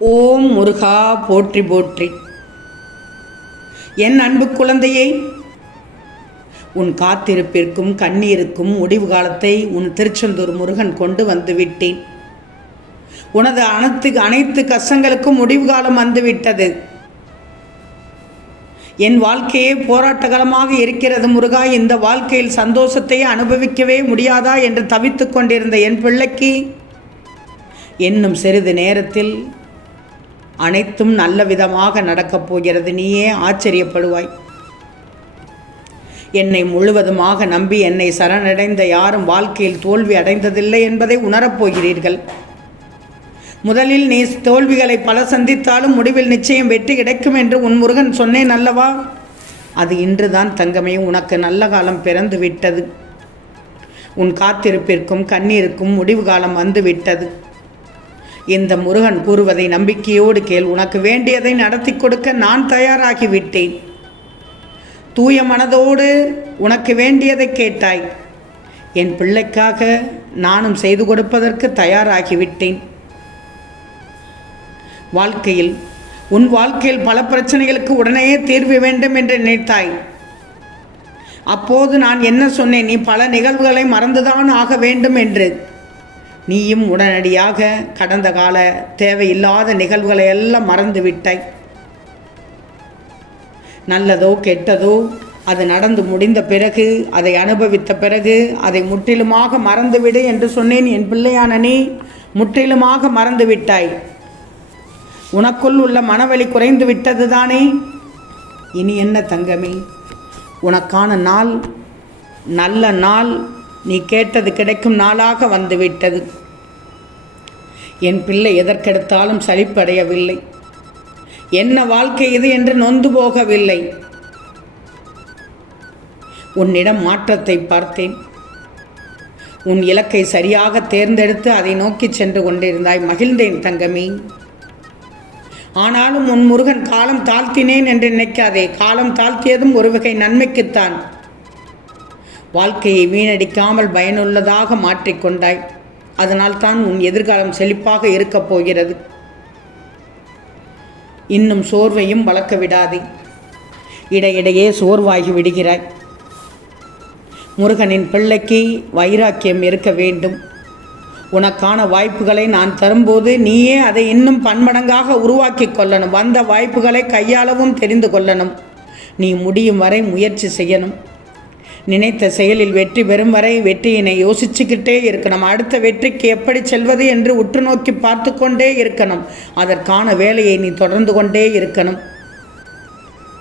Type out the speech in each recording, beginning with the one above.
ஓம் முருகா போற்றி போற்றி. என் அன்பு குழந்தையை உன் காத்திருப்பிற்கும் கண்ணீருக்கும் முடிவு காலத்தை உன் திருச்செந்தூர் முருகன் கொண்டு வந்து விட்டேன். உனது அனைத்து அனைத்து கஷ்டங்களுக்கும் முடிவு காலம் வந்துவிட்டது என் வாழ்க்கையே போராட்டகரமாக இருக்கிறது முருகா. இந்த வாழ்க்கையில் சந்தோஷத்தை அனுபவிக்கவே முடியாதா என்று தவித்து கொண்டிருந்த என் பிள்ளைக்கு இன்னும் சிறிது நேரத்தில் அனைத்தும் நல்ல விதமாக நடக்கப் போகிறது. நீயே ஆச்சரியப்படுவாய். என்னை முழுவதுமாக நம்பி என்னை சரணடைந்த யாரும் வாழ்க்கையில் தோல்வி அடைந்ததில்லை என்பதை உணரப்போகிறீர்கள் முதலில் நீ தோல்விகளை பல சந்தித்தாலும் முடிவில் நிச்சயம் வெற்றி கிடைக்கும் என்று உன் முருகன் சொன்னேன் அல்லவா? அது இன்றுதான் தங்கமே உனக்கு நல்ல காலம் பிறந்து விட்டது உன் காத்திருப்பிற்கும் கண்ணீருக்கும் முடிவு காலம் வந்து விட்டது இந்த முருகன் கூறுவதை நம்பிக்கையோடு கேள் உனக்கு வேண்டியதை நடத்தி கொடுக்க நான் தயாராகிவிட்டேன். தூய மனதோடு உனக்கு வேண்டியதை கேட்டாய். என் பிள்ளைக்காக நானும் செய்து கொடுப்பதற்கு தயாராகிவிட்டேன். வாழ்க்கையில் உன் வாழ்க்கையில் பல பிரச்சனைகளுக்கு உடனேயே தீர்வு வேண்டும் என்று நினைத்தாய். அப்போது நான் என்ன சொன்னேன்? நீ பல நிகழ்வுகளை மறந்துதான் ஆக வேண்டும் என்று. நீயும் உடனடியாக கடந்த கால தேவையில்லாத நிகழ்வுகளை எல்லாம் மறந்து விட்டாய் நல்லதோ கெட்டதோ அது நடந்து முடிந்த பிறகு அதை அனுபவித்த பிறகு அதை முற்றிலுமாக மறந்துவிடு என்று சொன்னேன் என் பிள்ளையான நீ முற்றிலுமாக மறந்துவிட்டாய். உனக்குள் உள்ள மனவலி குறைந்து விட்டது தானே? இனி என்ன தங்கமே உனக்கான நாள் நல்ல நாள் நீ கேட்டது கிடைக்கும் நாளாக வந்துவிட்டது. என் பிள்ளை எதற்கெடுத்தாலும் சலிப்படையவில்லை. என்ன வாழ்க்கை இது என்று நொந்து போகவில்லை. உன்னிடம் மாற்றத்தை பார்த்தேன். உன் இலக்கை சரியாக தேர்ந்தெடுத்து அதை நோக்கி சென்று கொண்டிருந்தாய் மகிழ்ந்தேன் தங்கமே. ஆனாலும் உன் முருகன் காலம் தாழ்த்தினேன் என்று நினைக்காதே. காலம் தாழ்த்தியதும் ஒரு வகை நன்மைக்குத்தான். வாழ்க்கையை வீணடிக்காமல் பயனுள்ளதாக மாற்றிக்கொண்டாய் அதனால்தான் உன் எதிர்காலம் செழிப்பாக இருக்கப் போகிறது. இன்னும் சோர்வையும் வளர்க்க விடாதே. இடையிடையே சோர்வாகி விடுகிறாய். முருகனின் பிள்ளைக்கு வைராக்கியம் இருக்க வேண்டும். உனக்கான வாய்ப்புகளை நான் தரும்போது நீயே அதை இன்னும் பன்மடங்காக உருவாக்கி கொள்ளணும். வந்த வாய்ப்புகளை கையாளவும் தெரிந்து கொள்ளணும். நீ முடியும் வரை முயற்சி செய்யணும். நினைத்த செயலில் வெற்றி பெறும் வரை வெற்றியினை யோசிச்சுக்கிட்டே இருக்கணும். அடுத்த வெற்றிக்கு எப்படி செல்வது என்று உற்று நோக்கி பார்த்து கொண்டே இருக்கணும். அதற்கான வேலையை நீ தொடர்ந்து கொண்டே இருக்கணும்.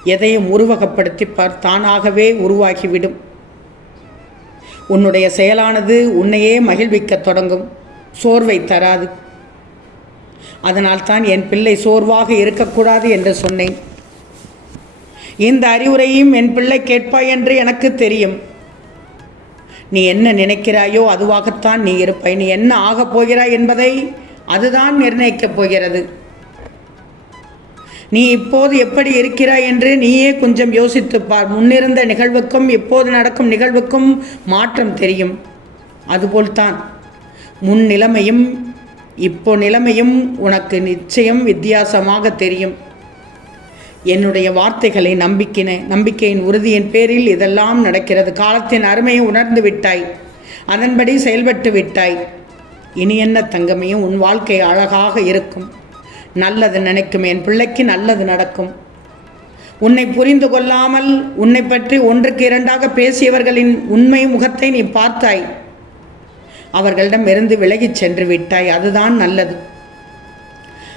எதையும் உருவகப்படுத்தி பார் தானாகவே உருவாகிவிடும். உன்னுடைய செயலானது உன்னையே மகிழ்விக்கத் தொடங்கும். சோர்வை தராது. அதனால்தான் என் பிள்ளை சோர்வாக இருக்கக்கூடாது என்று சொன்னேன். இந்த அறிவுரையும் என் பிள்ளை கேட்பாய் என்று எனக்கு தெரியும். நீ என்ன நினைக்கிறாயோ அதுவாகத்தான் நீ இருப்பாய். நீ என்ன ஆகப் போகிறாய் என்பதை அதுதான் நிர்ணயிக்கப் போகிறது. நீ இப்போது எப்படி இருக்கிறாய் என்று நீயே கொஞ்சம் யோசித்துப் பார். முன்னிருந்த நிகழ்வுக்கும் இப்போது நடக்கும் நிகழ்வுக்கும் மாற்றம் தெரியும். அதுபோல்தான். முன் நிலைமையும் இப்போ நிலைமையும் உனக்கு நிச்சயம் வித்தியாசமாக தெரியும். என்னுடைய வார்த்தைகளை நம்பிக்கின நம்பிக்கையின் உறுதியின் பேரில் இதெல்லாம் நடக்கிறது. காலத்தின் அருமையை உணர்ந்து விட்டாய். அதன்படி செயல்பட்டு விட்டாய். இனி என்ன தங்கமையும் உன் வாழ்க்கை அழகாக இருக்கும். நல்லது நினைக்கும் என் பிள்ளைக்கு நல்லது நடக்கும். உன்னை புரிந்து கொள்ளாமல் உன்னை பற்றி ஒன்றுக்கு இரண்டாக பேசியவர்களின் உண்மை முகத்தை நீ பார்த்தாய். அவர்களிடமிருந்து விலகிச் சென்று விட்டாய். அதுதான் நல்லது.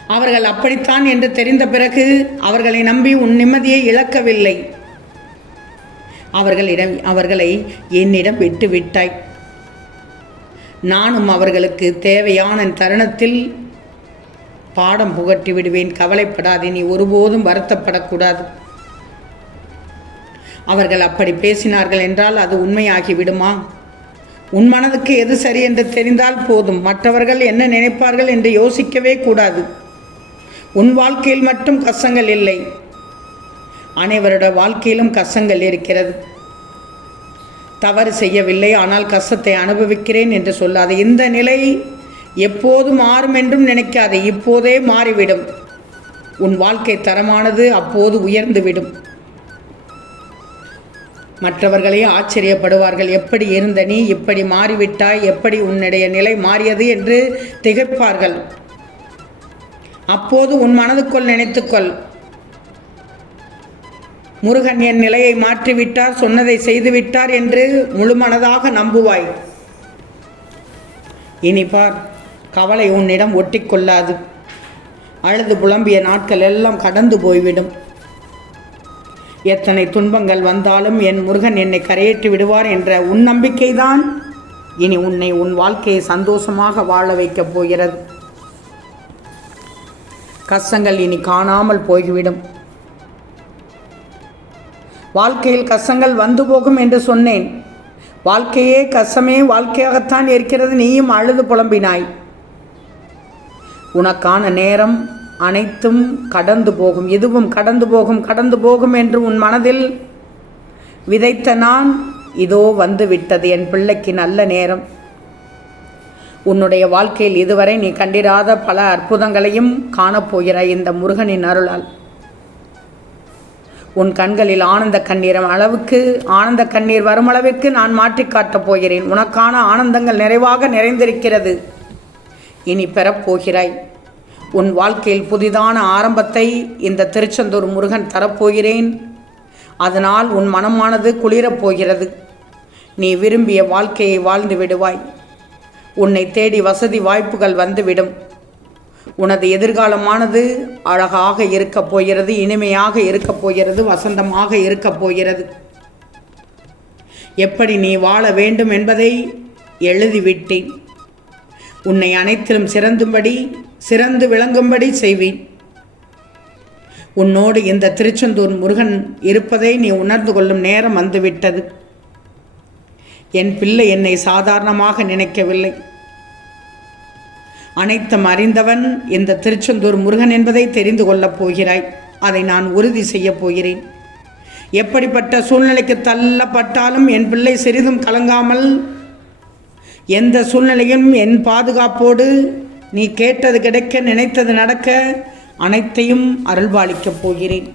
அவர்கள் அப்படித்தான் என்று தெரிந்த பிறகு அவர்களை நம்பி உன் நிம்மதியை இழக்கவில்லை. அவர்களிடம் அவர்களை என்னிடம் விட்டு விட்டாய் நானும் அவர்களுக்கு தேவையான தருணத்தில் பாடம் புகட்டி விடுவேன். கவலைப்படாதே நீ ஒருபோதும் வருத்தப்படக்கூடாது. அவர்கள் அப்படி பேசினார்கள் என்றால் அது உண்மையாகி விடுமா உன் மனதுக்கு எது சரி என்று தெரிந்தால் போதும். மற்றவர்கள் என்ன நினைப்பார்கள் என்று யோசிக்கவே கூடாது. உன் வாழ்க்கையில் மட்டும் கஷ்டங்கள் இல்லை. அனைவரோட வாழ்க்கையிலும் கஷ்டங்கள் இருக்கிறது. தவறு செய்யவில்லை ஆனால் கஷ்டத்தை அனுபவிக்கிறேன் என்று சொல்லாது. இந்த நிலை எப்போது மாறும் என்றும் நினைக்காது. இப்போதே மாறிவிடும். உன் வாழ்க்கை தரமானது அப்போது உயர்ந்துவிடும். மற்றவர்களே ஆச்சரியப்படுவார்கள். எப்படி இருந்த நீ? இப்படி மாறிவிட்டாய்? எப்படி உன்னுடைய நிலை மாறியது? என்று திகைப்பார்கள். அப்போது உன் மனதுக்குள் நினைத்துக்கொள். முருகன் என் நிலையை மாற்றிவிட்டார் சொன்னதை செய்துவிட்டார் என்று முழுமனதாக நம்புவாய். இனி பார் கவலை உன்னிடம் ஒட்டிக்கொள்ளாது. அழுது புலம்பிய நாட்கள் எல்லாம் கடந்து போய்விடும். எத்தனை துன்பங்கள் வந்தாலும் என் முருகன் என்னை கரையேற்றி விடுவார் என்ற உன் நம்பிக்கைதான் இனி உன்னை உன் வாழ்க்கையை சந்தோஷமாக வாழ வைக்கப் போகிறது. கஷ்டங்கள் இனி காணாமல் போய்விடும். வாழ்க்கையில் கஷ்டங்கள் வந்து போகும் என்று சொன்னேன். வாழ்க்கையே கஷ்டமே வாழ்க்கையாகத்தான் இருக்கிறது. நீயும் அழுது புலம்பினாய். உனக்கான நேரம் அனைத்தும் கடந்து போகும். எதுவும் கடந்து போகும் கடந்து போகும் என்று உன் மனதில் விதைத்த நான் இதோ வந்து விட்டது. என் பிள்ளைக்கு நல்ல நேரம். உன்னுடைய வாழ்க்கையில் இதுவரை நீ கண்டிராத பல அற்புதங்களையும் காணப்போகிறாய் இந்த முருகனின் அருளால். உன் கண்களில் ஆனந்த கண்ணீரம் அளவுக்கு ஆனந்த கண்ணீர் வரும் அளவிற்கு நான் மாற்றிக்காட்டப் போகிறேன். உனக்கான ஆனந்தங்கள் நிறைவாக நிறைந்திருக்கிறது. இனி பெறப்போகிறாய். உன் வாழ்க்கையில் புதிதான ஆரம்பத்தை இந்த திருச்செந்தூர் முருகன் தரப்போகிறேன். அதனால் உன் மனமானது குளிரப் போகிறது. நீ விரும்பிய வாழ்க்கையை வாழ்ந்து விடுவாய். உன்னை தேடி வசதி வாய்ப்புகள் வந்துவிடும். உனது எதிர்காலமானது அழகாக இருக்கப் போகிறது இனிமையாக இருக்கப் போகிறது வசந்தமாக இருக்கப் போகிறது. எப்படி நீ வாழ வேண்டும் என்பதை எழுதிவிட்டேன். உன்னை அனைத்திலும் சிறந்தும்படி சிறந்து விளங்கும்படி செய்வேன். உன்னோடு இந்த திருச்செந்தூர் முருகன் இருப்பதை நீ உணர்ந்து கொள்ளும் நேரம் வந்துவிட்டது. என் பிள்ளை என்னை சாதாரணமாக நினைக்கவில்லை. அனைத்தும் அறிந்தவன் இந்த திருச்செந்தூர் முருகன் என்பதை தெரிந்து கொள்ளப் போகிறாய். அதை நான் உறுதி செய்யப் போகிறேன். எப்படிப்பட்ட சூழ்நிலைக்கு தள்ளப்பட்டாலும் என் பிள்ளை சிறிதும் கலங்காமல் எந்த சூழ்நிலையும் என் பாதுகாப்போடு நீ கேட்டது கிடைக்க நினைத்தது நடக்க அனைத்தையும் அருள்பாலிக்கப் போகிறேன்.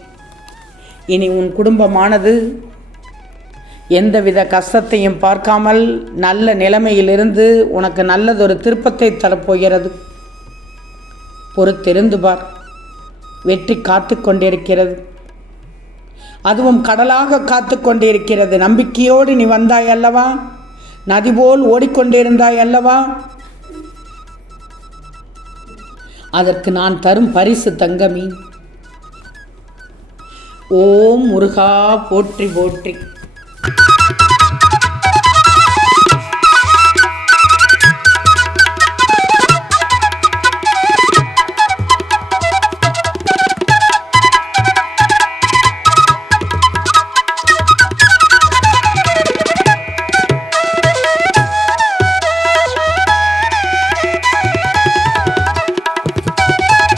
இனி உன் குடும்பமானது எந்தவித கஷ்டத்தையும் பார்க்காமல் நல்ல நிலைமையிலிருந்து உனக்கு நல்லதொரு திருப்பத்தை தரப்போகிறது. பொறுத்திருந்து பார். வெற்றி காத்து கொண்டிருக்கிறது. அதுவும் கடலாக காத்து கொண்டிருக்கிறது. நம்பிக்கையோடு நீ வந்தாய் அல்லவா? நதி போல் ஓடிக்கொண்டிருந்தாய் அல்லவா? அதற்கு நான் தரும் பரிசு தங்கமீன். ஓம் முருகா போற்றி போற்றி.